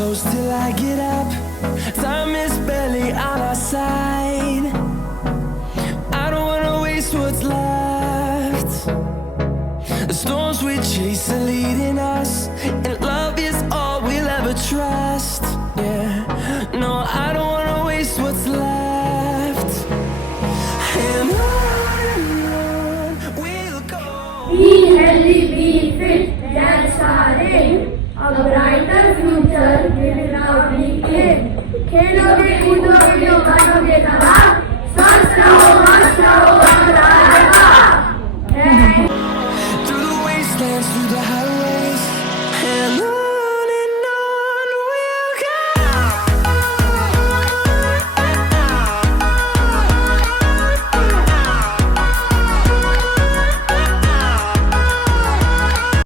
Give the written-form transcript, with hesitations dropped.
close till I get up. Time is barely on our side. I don't wanna waste what's left. The storms we chase are leading us, and love is all we'll ever trust. Yeah, no, I don't wanna waste what's left. And on we'll go. Be healthy, be fit, that's our aim. A brighter future will now begin. खेलोगे कूदो